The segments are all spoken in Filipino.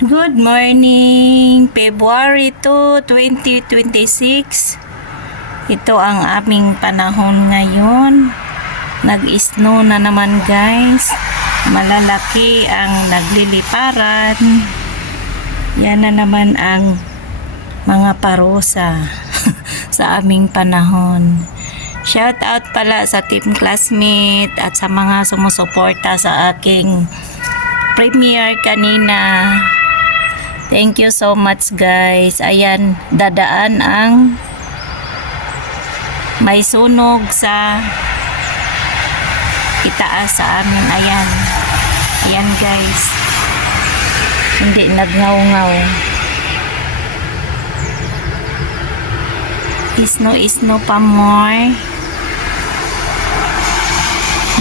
Good morning, February 2, 2026. Ito ang aming panahon ngayon. Nag-snow na naman guys. Malalaki ang nagliliparan. Yan na naman ang mga parusa sa aming panahon. Shout out pala sa team classmate at sa mga sumusuporta sa aking premiere kanina. Thank you so much guys. Ayan, dadaan ang may sunog sa itaas sa amin. Ayan. Ayan guys. Hindi nagngaw-ngaw. Isno pa more.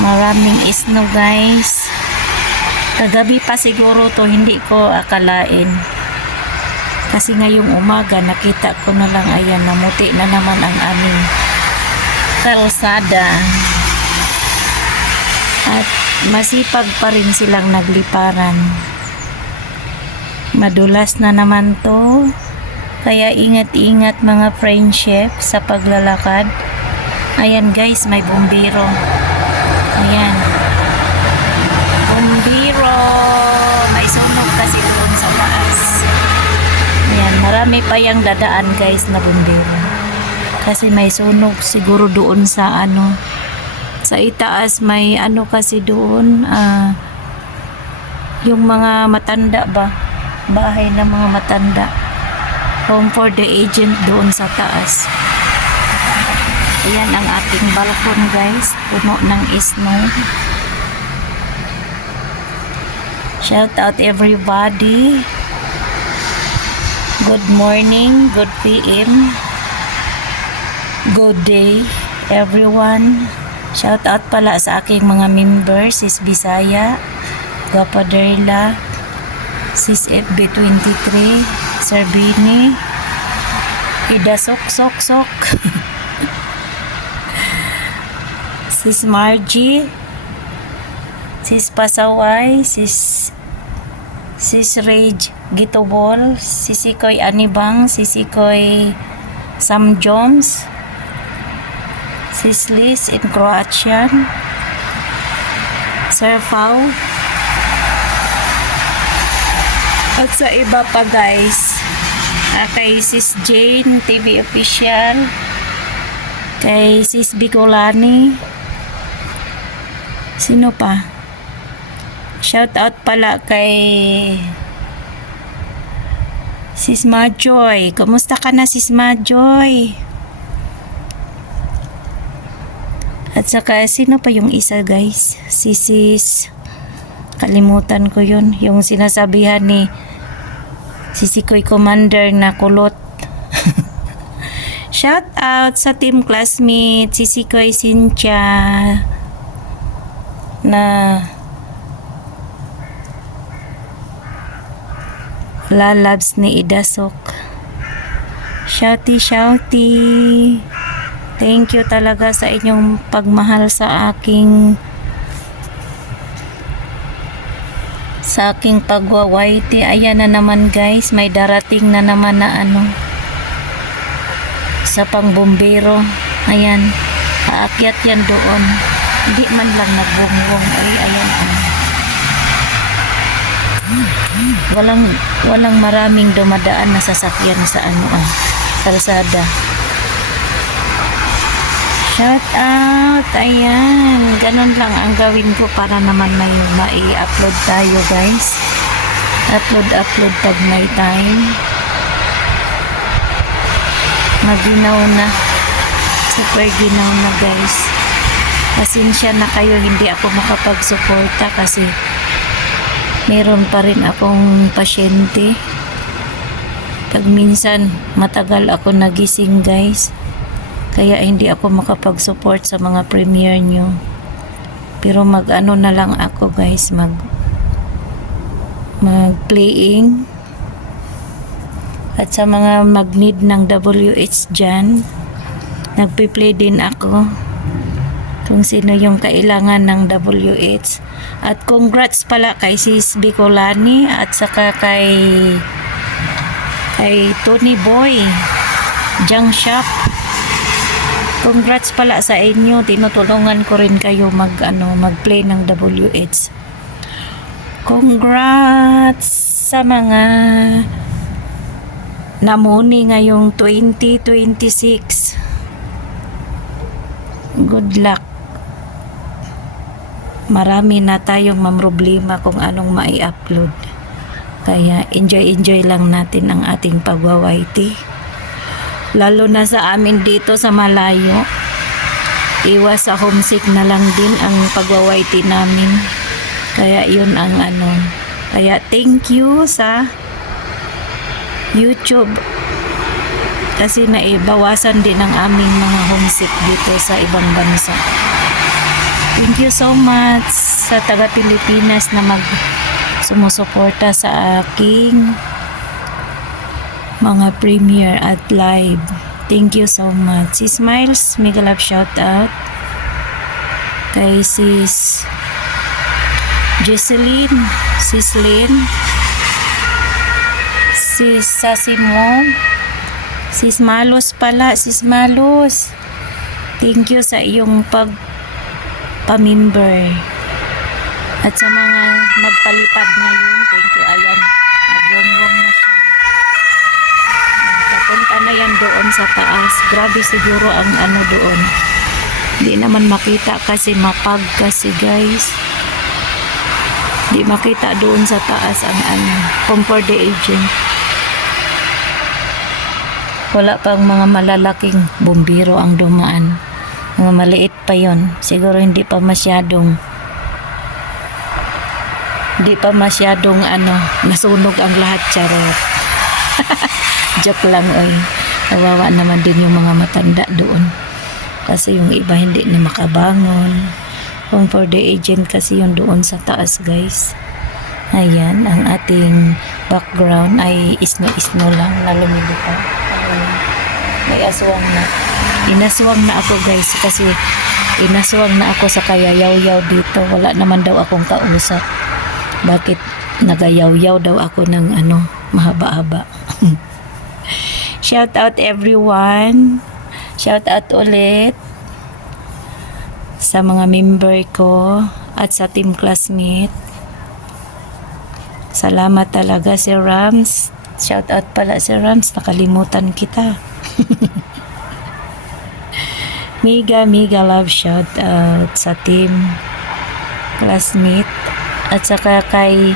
Maraming isno guys. Kagabi pa siguro to, hindi ko akalain. Kasi ngayong umaga nakita ko na lang, ayan, namuti na naman ang aming kalsada. At masipag pa rin silang nagliparan. Madulas na naman to. Kaya ingat-ingat mga friendship sa paglalakad. Ayan guys, may bumbiro. Ayan. Bumbiro. May sunog kasi doon sa taas. Ayan, marami pa yung dadaan guys na bumbiro. Kasi may sunog siguro doon sa sa itaas may kasi doon yung mga matanda ba? Bahay ng mga matanda. Home for the agent doon sa taas. Ayan ang ating balkon guys. Puno ng snow. Shout out everybody. Good morning, good PM, good day everyone. Shout out pala sa aking mga members, Sis Bisaya, Gapaderla, Sis FB23, Sir Bini, Ida Sok, Sis Margie, Sis Pasaway, Sis Rage Gitobol, Sisikoy Anibang, Sisikoy Sam Jones, Sis Liz in Croatian, Sir Pau, at sa iba pa guys, kay Sis Jane TV Official, kay Sis Bicolani, sino pa? Shout out pala kay Sis Majoy. Kumusta ka na Sis Majoy? At saka sino pa yung isa guys? Sis, kalimutan ko yun. Yung sinasabihan ni Sisikoy Commander na kulot. Shout out sa team classmate Sisikoy Cynthia na lalabs ni Idasok. Shouty. Thank you talaga sa inyong pagmahal sa aking pagwawaiti. Ayan na naman guys, may darating na naman na sa pangbumbero. Ayan, aakyat yan doon. Hindi man lang nagbungwong. Ayan. Walang maraming dumadaan na sasakyan sa kalsada. Shout out. Ayan, ganun lang ang gawin ko para naman may mai-upload tayo guys. Upload pag may time. Maginaw na, super ginaw na guys. Pasensya na kayo, hindi ako makapagsuporta kasi meron pa rin akong pasyente. Pag minsan matagal ako nagising guys, kaya hindi ako makapag-support sa mga premiere nyo. Pero na lang ako guys, mag-playing. At sa mga mag-need ng WH dyan, nagpi-play din ako. kung sino yung kailangan ng WH. At congrats pala kay Sis Bicolani at saka kay Tony Boy Junk Shop. Congrats pala sa inyo, tinutulungan ko rin kayo mag-play ng WH. Congrats sa mga namuni ngayong 2026. Good luck. Marami na tayong mamroblema kung anong mai-upload. Kaya enjoy lang natin ang ating pagwawaiti. Lalo na sa amin dito sa malayo. Iwas sa homesick na lang din ang pagwawaiti namin. Kaya yun ang Kaya thank you sa YouTube. Kasi naibawasan din ang aming mga homesick dito sa ibang bansa. Thank you so much sa taga Pilipinas na sumusuporta sa aking mga premiere at live. Thank you so much. Si Smiles, mega love shout out. Kay Sis Jesseline, Sis Lynn, Sis Sasimon, Sis Malos pala, Sis Malos. Thank you sa iyong pamimber. At sa mga nagpalipad ngayon, thank you. Ayan, nagwong-wong na siya. Papunta na yan doon sa taas. Grabe siguro ang doon. Hindi naman makita kasi mapag kasi guys. Hindi makita doon sa taas ang Comfort the Agent. Wala pang mga malalaking bumbiro ang dumaan. Mga maliit pa yon. Siguro hindi pa masyadong nasunog ang lahat, charot. Joke lang, oy. Kawawa naman din yung mga matanda doon. Kasi yung iba hindi na makabangon. Comfort the Agent kasi yung doon sa taas, guys. Ayan, ang ating background ay isno-isno lang na lumilipad. May aswang na. Inaswang na ako, guys, kasi inaswang na ako sa kayayaw-yaw dito. Wala naman daw akong kausap. Bakit nagayaw-yaw daw ako ng mahaba-haba. Shout out everyone. Shout out ulit sa mga member ko at sa team classmate. Salamat talaga, Sir Rams. Shout out pala, Sir Rams. Nakalimutan kita. Mega love shout out sa team classmate at saka kay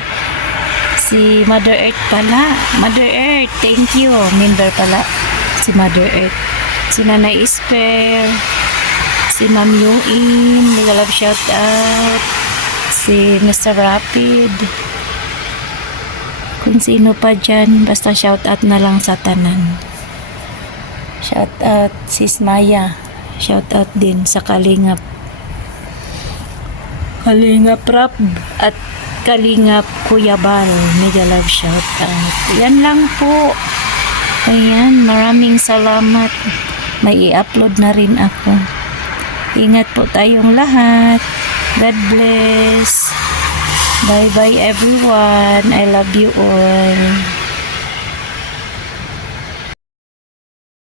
si Mother Earth pala. Mother Earth, thank you. Member pala si Mother Earth. Si Nanay Isper, si Ma'am Yuin, mega love shout out. Si Mr. Rapid. Kung sino pa dyan, basta shout out na lang sa tanan. Shout out Sis Maya. Shout out din sa Kalingap Rap at Kalingap Kuya Bal. Mega love shout out. Yan lang po. Ayan, maraming salamat. May i-upload na rin ako. Ingat po tayong lahat. God bless. Bye bye everyone. I love you all.